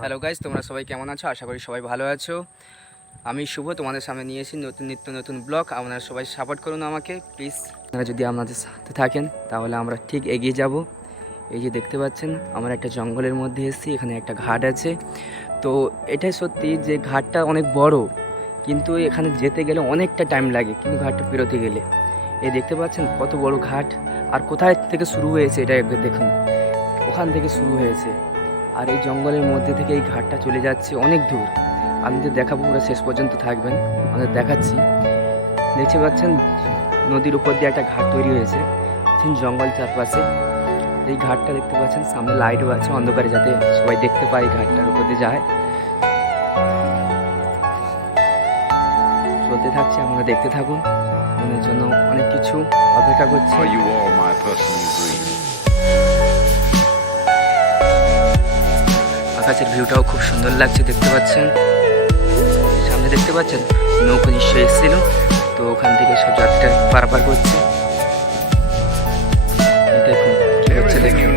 Hello guys, তোমরা সবাই কেমন আছো? আশা করি সবাই ভালো আছো। আমি শুভ তোমাদের সামনে নিয়ে এসেছি নতুন ব্লগ। আপনারা সবাই সাপোর্ট করুন আমাকে প্লিজ। আপনারা যদি আপনাদের সাথে থাকেন তাহলে আমরা ঠিক এগিয়ে যাব। এই যে দেখতে পাচ্ছেন আমরা একটা জঙ্গলের মধ্যে এসেছি, এখানে একটা ঘাট আছে। তো এটাই সত্যি যে ঘাটটা অনেক বড়, কিন্তু এখানে যেতে গেলে অনেকটা টাইম লাগে, কিন্তু ঘাটটা পেরোতে গেলে। এই দেখতে পাচ্ছেন কত বড় ঘাট, আর কোথায় থেকে শুরু হয়েছে এটা একবার দেখুন। ওখান থেকে শুরু হয়েছে, আর এই জঙ্গলের মধ্যে থেকে এই ঘাটটা চলে যাচ্ছে অনেক দূর। আপনাদের দেখাবো, পুরো শেষ পর্যন্ত থাকবেন, আমাদের দেখাচ্ছি। দেখতে পাচ্ছেন নদীর উপর দিয়ে একটা ঘাট তৈরি হয়েছে, জঙ্গল চারপাশে। এই ঘাটটা দেখতে পাচ্ছেন, সামনে লাইটও আছে অন্ধকারে, যাতে সবাই দেখতে পায় ঘাটটার উপর দিয়ে যায়। চলতে থাকছে, আপনারা দেখতে থাকুন। আমাদের জন্য অনেক কিছু অপেক্ষা করছে। আকাশের ভিউটাও খুব সুন্দর লাগছে, দেখতে পাচ্ছেন। সামনে দেখতে পাচ্ছেন নৌকো নিশ্চয়ই এসেছিল, তো ওখান থেকে সব যাত্রীরা পারাপার করছে। দেখুন কি হচ্ছে, দেখুন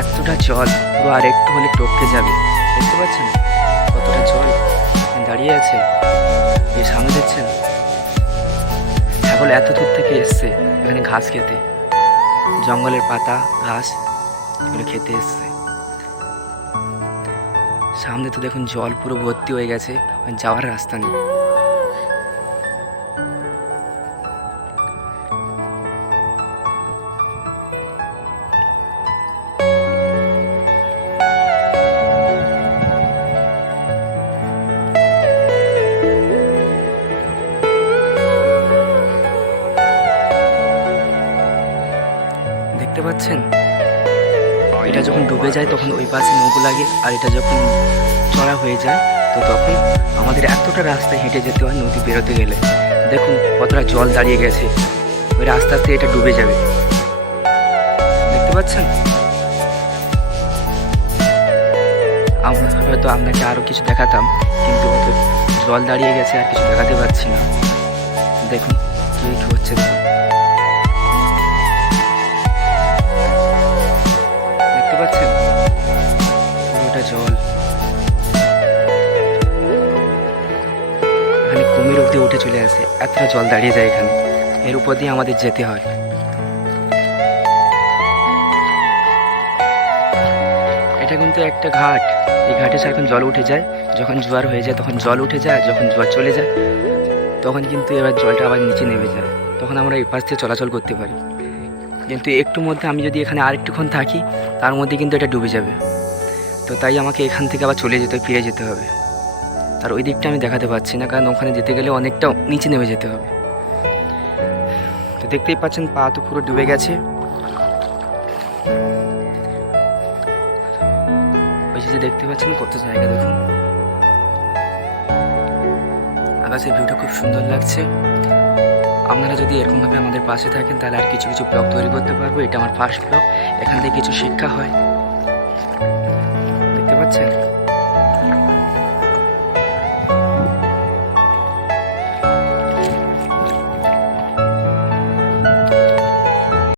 এতটা জল, পুরো আর একটু হলে টপকে যাবে। দেখতে পাচ্ছেন কতটা জল দাঁড়িয়ে আছে। এই সামনে দেখছেন ছাগল এত দূর থেকে এসছে এখানে ঘাস খেতে, জঙ্গলের পাতা ঘাস এগুলো খেতে এসছে। সামনে তো দেখুন জল পুরো ভর্তি হয়ে গেছে, যাওয়ার রাস্তা নেই। দেখতে পাচ্ছেন এটা যখন ডুবে যায় তখন ওই পাশে নৌকো লাগে, আর এটা যখন চড়া হয়ে যায় তো তখন আমাদের এতটা রাস্তা হেঁটে যেতে হয় নদী বেরোতে গেলে। দেখুন কতটা জল দাঁড়িয়ে গেছে, ওই রাস্তাতে এটা ডুবে যাবে। দেখতে পাচ্ছেন, আমরা হয়তো আপনাকে আরও কিছু দেখাতাম, কিন্তু হয়তো জল দাঁড়িয়ে গেছে, আর কিছু দেখাতে পারছি না। দেখুন কি হচ্ছে, দেখুন দেখতে পাচ্ছেন পুরোটা জল। এখানে কুমির অব্দি উঠে চলে আসে, এতটা জল দাঁড়িয়ে যায় এখানে, এর উপর দিয়ে আমাদের যেতে হয়। এটা কিন্তু একটা ঘাট, এই ঘাটে সারাক্ষণ জল উঠে যায়, যখন জোয়ার হয়ে যায় তখন জল উঠে যায়, যখন জোয়ার চলে যায় তখন কিন্তু এবার জলটা আবার নিচে নেমে যায়, তখন আমরা এই পাশ থেকে চলাচল করতে পারি। কিন্তু একটু মধ্যে আমি যদি এখানে আরেকটুক্ষণ থাকি তার মধ্যে কিন্তু এটা ডুবে যাবে, তো তাই আমাকে এখান থেকে আবার চলে যেতে, ফিরে যেতে হবে। আর ওই দিকটা আমি দেখাতে পাচ্ছি না, কারণ ওখানে যেতে গেলে অনেকটা নিচে নেমে যেতে হবে। তো দেখতেই পাচ্ছেন পা তো পুরো ডুবে গেছে। ওই যে দেখতে পাচ্ছেন কত জায়গা, দেখুন আকাশের ভিউটা খুব সুন্দর লাগছে। আপনারা যদি এরকমভাবে আমাদের পাশে থাকেন তাহলে আর কিছু কিছু ব্লগ তৈরি করতে পারবো। এটা আমার ফার্স্ট ব্লগ, এখান থেকে কিছু শিক্ষা হয়, দেখতে পাচ্ছেন।